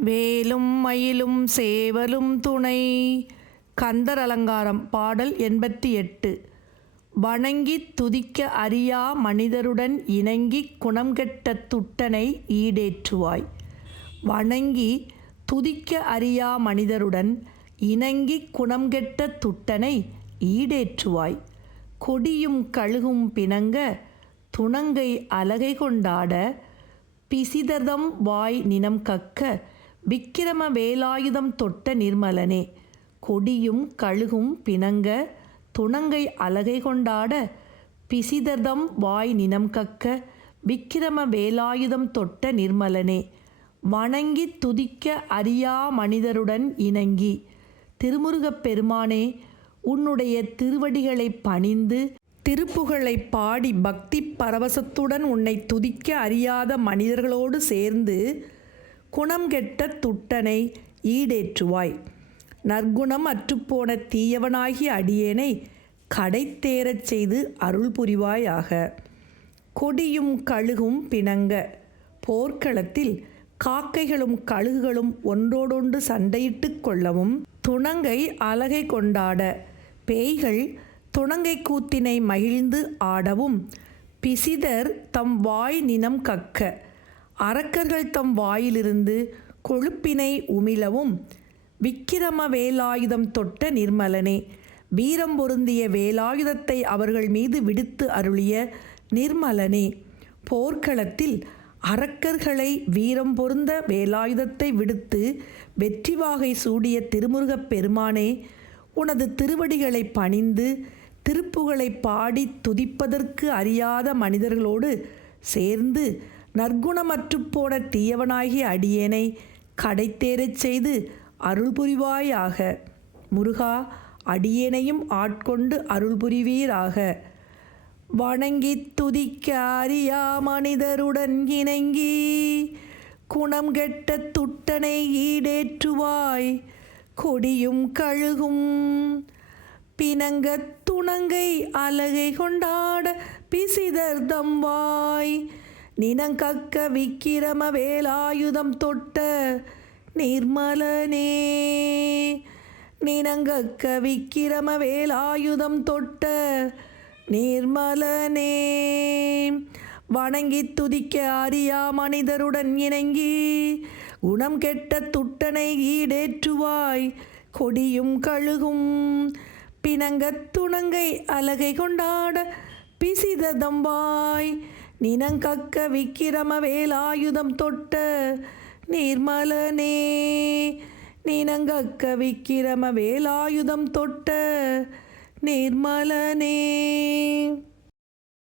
வேலும் மயிலும் சேவலும் துணை. கந்தர் அலங்காரம் பாடல் எண்பத்தி எட்டு. வணங்கித் துதிக்க அறியா மனிதருடன் இணங்கிக் குணம் கெட்ட துட்டனை ஈடேற்றுவாய். வணங்கி துதிக்க அறியா மனிதருடன் இணங்கிக் குணம் கெட்ட துட்டனை ஈடேற்றுவாய். கொடியும் கழுகும் பிணங்க துணங்கை அலகை கொண்டாட பிசிததம் வாய் நினம் கக்க விக்கிரம வேலாயுதம் தொட்ட நிர்மலனே கொடியும் கழுகும் பிணங்க துணங்கை அலகை கொண்டாட பிசிததம் வாய் நினம் கக்க விக்கிரம வேலாயுதம் தொட்ட நிர்மலனே வணங்கி துதிக்க அறியா மனிதருடன் இணங்கி திருமுருகப் பெருமானே உன்னுடைய திருவடிகளை பணிந்து திருப்புகழை பாடி பக்தி பரவசத்துடன் உன்னை துதிக்க அறியாத மனிதர்களோடு சேர்ந்து குணம் கெட்ட துட்டனை ஈடேற்றுவாய். நற்குணம் அற்றுப்போன தீயவனாகிய அடியேனை கடைத்தேறச் செய்து அருள் புரிவாயாக கொடியும் கழுகும் பிணங்க போர்க்களத்தில் காக்கைகளும் கழுகுகளும் ஒன்றோடொன்று சண்டையிட்டு கொள்ளவும் துணங்கை அலகை கொண்டாட பேய்கள் துணங்கை கூத்தினை மகிழ்ந்து ஆடவும் பிசிதர் தம் வாய் நினம் கக்க அரக்கர்கள் தம் வாயிலிருந்து கொழுப்பினை உமிழவும் விக்கிரம வேலாயுதம் தொட்ட நிர்மலனே வீரம் பொருந்திய வேலாயுதத்தை அவர்கள் மீது விடுத்து அருளிய நிர்மலனே போர்க்களத்தில் அரக்கர்களை வீரம் பொருந்த வேலாயுதத்தை விடுத்து வெற்றி வாகை சூடிய திருமுருகப் பெருமானே உனது திருவடிகளை பணிந்து திருப்புகளை பாடி துதிப்பதற்கு அறியாத மனிதர்களோடு சேர்ந்து நற்குணமற்று போன தீயவனாகிய அடியேனை கடைத்தேறச் செய்து அருள் புரிவாயாக முருகா அடியேனையும் ஆட்கொண்டு அருள் புரிவீராக வணங்கி துதிக்க அறியா மனிதருடன் இணங்கி குணம் கெட்ட துட்டனை ஈடேற்றுவாய். கொடியும் கழுகும் பிணங்க துணங்கை அலகை கொண்டாட பிசிதர் தம்வாய். நினங்கக்க விக்கிரம வேலாயுதம் தொட்ட நிர்மலனே. நினங்கக்க விக்கிரம வேலாயுதம் தொட்ட நிர்மலனே. வணங்கி துதிக்க அறியா மனிதருடன் இணங்கி குணம் கெட்ட துட்டனை ஈடேற்றுவாய். கொடியும் கழுகும் பிணங்கத் துணங்கை அலகை கொண்டாட பிசிததம்பாய். நினங்கக்க விக்கிரம வேலாயுதம் தொட்ட நீர்மலனே நினங்கக்க விக்கிரம வேலாயுதம் தொட்ட நீர்மலனே.